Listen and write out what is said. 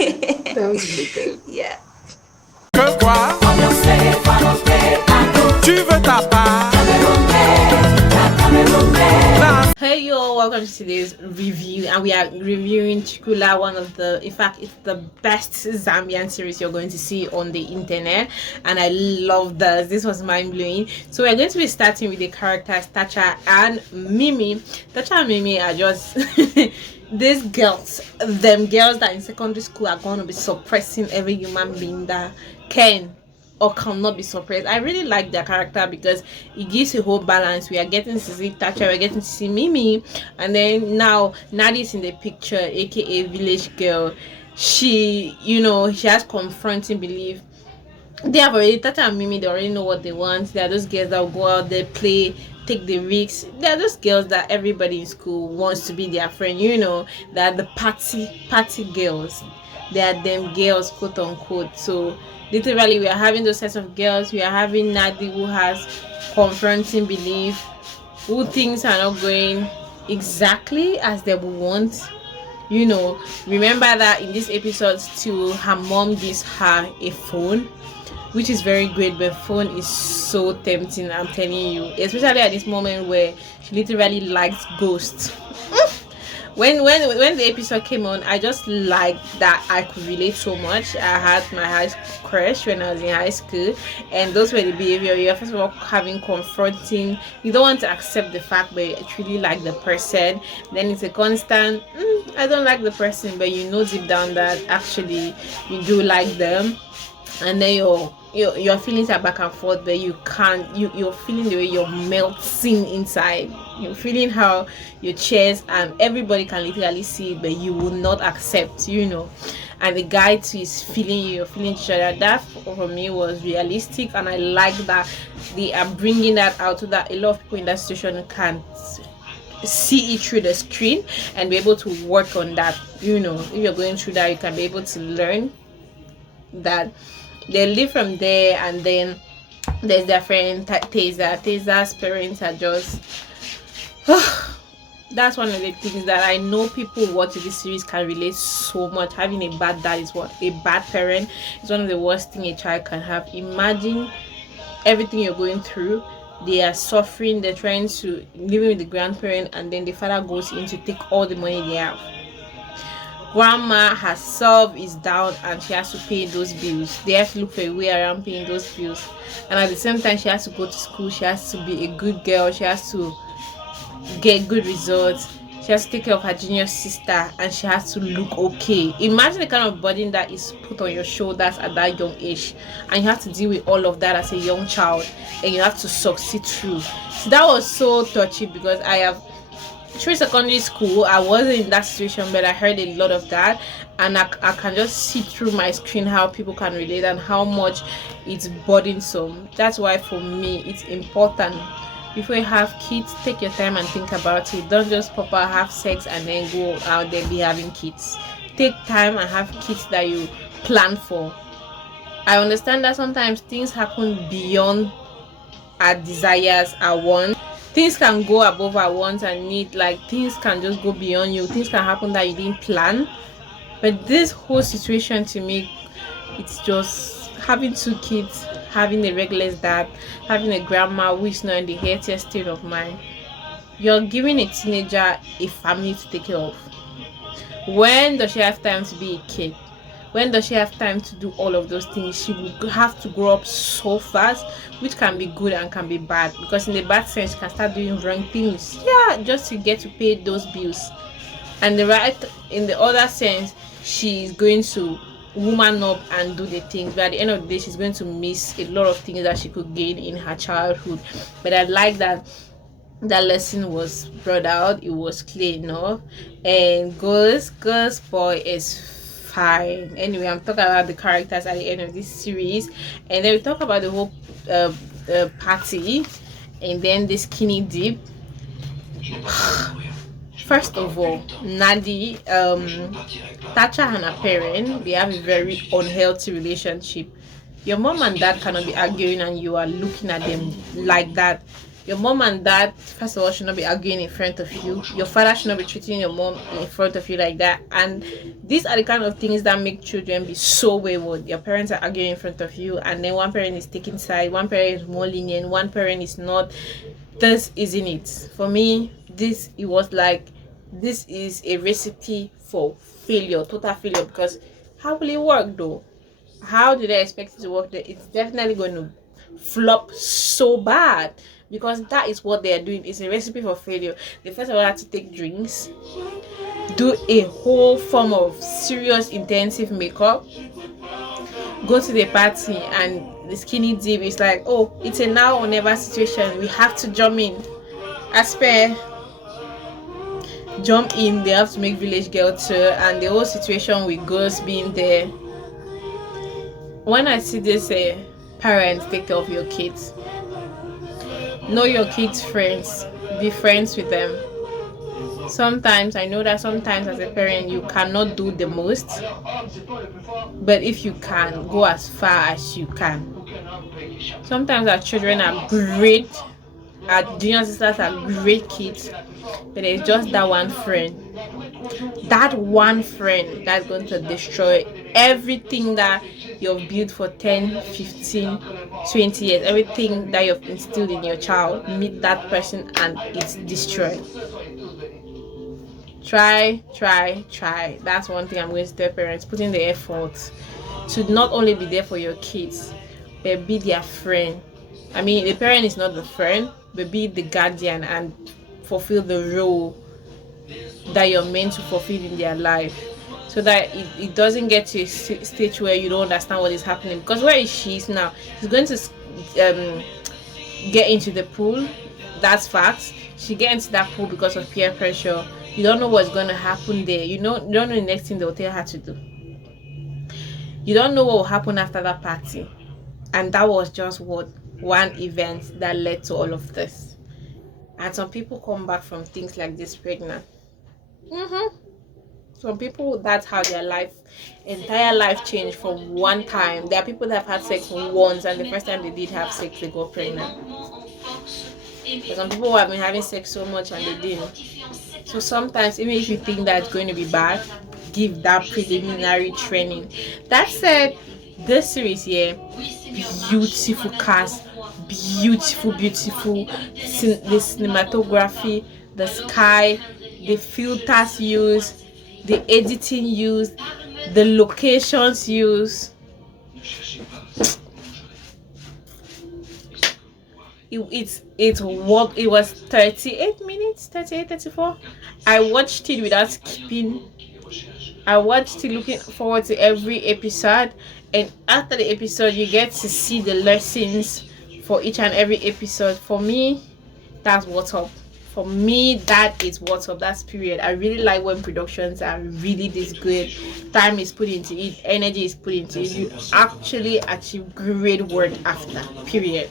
That was really good. Yeah. Que quoi? Tu veux ta part? Hey yo, welcome to today's review, and we are reviewing TIKULA, one of the, in fact, it's the best Zambian series you're going to see on the internet, and I love this. This was mind-blowing. So we're going to be starting with the characters Tacha and Mimi. Tacha and Mimi are just these girls, them girls that in secondary school are going to be suppressing every human being that can or cannot be suppressed. I really like their character because it gives a whole balance. We are getting to see Tacha, we're getting to see Mimi, and then now Nadi's in the picture, aka village girl. She, she has confronting belief. They have already, Tacha and Mimi, they already know what they want. They are those girls that will go out there, play, take the risks. They are those girls that everybody in school wants to be their friend, that the party girls. They are them girls, quote unquote. So literally we are having those sets of girls. We are having Nadi, who has confronting belief, who things are not going exactly as they would want. Remember that in these episodes too, her mom gives her a phone, which is very great, but phone is so tempting, I'm telling you, especially at this moment where she literally likes ghosts. When the episode came on, I just liked that I could relate so much. I had my high school crush when I was in high school, and those were the behavior. You're first of all having confronting. You don't want to accept the fact, but you truly like the person. Then it's a constant. I don't like the person, but deep down that actually you do like them, and then your feelings are back and forth, but you're feeling the way you're melting inside. You're feeling how your chest, and everybody can literally see it, but you will not accept, and the guy too is feeling you, you're feeling each other. That for me was realistic, and I like that they are bringing that out so that a lot of people in that situation can see it through the screen and be able to work on that. If you're going through that, you can be able to learn that. They live from there, and then there's their friend Teza. Teza's parents are just that's one of the things that I know people watching this series can relate so much. Having a bad dad is a bad parent is one of the worst thing a child can have. Imagine everything you're going through. They are suffering, they're trying to live with the grandparent, and then the father goes in to take all the money they have. Grandma herself is down and she has to pay those bills. They have to look for a way around paying those bills, and at the same time she has to go to school. She has to be a good girl. She has to get good results. She has to take care of her junior sister, and she has to look okay. Imagine the kind of burden that is put on your shoulders at that young age, and you have to deal with all of that as a young child, and you have to succeed through. So that was so touchy, because I have through secondary school, I wasn't in that situation, but I heard a lot of that, and I can just see through my screen how people can relate and how much it's burdensome. That's why for me it's important, before you have kids, take your time and think about it. Don't just pop out, have sex, and then go out there be having kids. Take time and have kids that you plan for. I understand that sometimes things happen beyond our desires, our wants. Things can go above our wants and need, like things can just go beyond you. Things can happen that you didn't plan. But this whole situation, to me, it's just having 2 kids, having a regular dad, having a grandma who is not in the healthiest state of mind. You're giving a teenager a family to take care of. When does she have time to be a kid? When does she have time to do all of those things? She will have to grow up so fast, which can be good and can be bad, because in the bad sense she can start doing wrong things, just to get to pay those bills. And in the other sense, she's going to woman up and do the things, but at the end of the day she's going to miss a lot of things that she could gain in her childhood. But I like that lesson was brought out. It was clear enough. And girls boy is fine. Anyway, I'm talking about the characters at the end of this series, and then we talk about the whole party, and then the skinny dip. First of all, Nadi, Tacha and her parent, they have a very unhealthy relationship. Your mom and dad cannot be arguing and you are looking at them like that. Your mom and dad, first of all, should not be arguing in front of you. Your father should not be treating your mom in front of you like that. And these are the kind of things that make children be so wayward. Your parents are arguing in front of you, and then one parent is taking side, one parent is more lenient, one parent is not. This isn't it. For me, this is a recipe for failure, total failure, because how will it work though? How do they expect it to work? It's definitely going to flop so bad, because that is what they are doing. It's a recipe for failure. They first of all have to take drinks, do a whole form of serious intensive makeup, go to the party, and the skinny dip is like, oh, it's a now or never situation. We have to jump in. As per jump in, they have to make village girl tour, and the whole situation with girls being there. When I see this, parents take care of your kids. Know your kids' friends. Be friends with them. Sometimes I know that sometimes as a parent you cannot do the most, but if you can, go as far as you can. Sometimes our children are great, our junior sisters are great kids, but it's just that one friend that's going to destroy everything that you've built for 10, 15, 20 years. Everything that you've instilled in your child, meet that person and it's destroyed. Try. That's one thing I'm going to tell parents. Put in the effort to not only be there for your kids, but be their friend. I mean, the parent is not the friend, but be the guardian and fulfill the role that you're meant to fulfill in their life, so that it doesn't get to a stage where you don't understand what is happening. Because where she is now, she's going to get into the pool. That's facts. She get into that pool because of peer pressure. You don't know what's going to happen there. You don't know the next thing they'll tell her to do. You don't know what will happen after that party. And that was just one event that led to all of this. And some people come back from things like this pregnant. Some people, that's how their entire life changed from one time. There are people that have had sex once, and the first time they did have sex, they got pregnant. But some people who have been having sex so much and they didn't. So sometimes, even if you think that's going to be bad, give that preliminary training. That said, this series here, beautiful cast, beautiful, the cinematography, the sky, the filters used, the editing used, the locations used. It was 38 minutes, 34. I watched it without skipping. I watched it looking forward to every episode, and after the episode you get to see the lessons for each and every episode. For me, that's what's up. For me, that is what's up. That's period. I really like when productions are really this good. Time is put into it, energy is put into it. You actually achieve great work after. Period.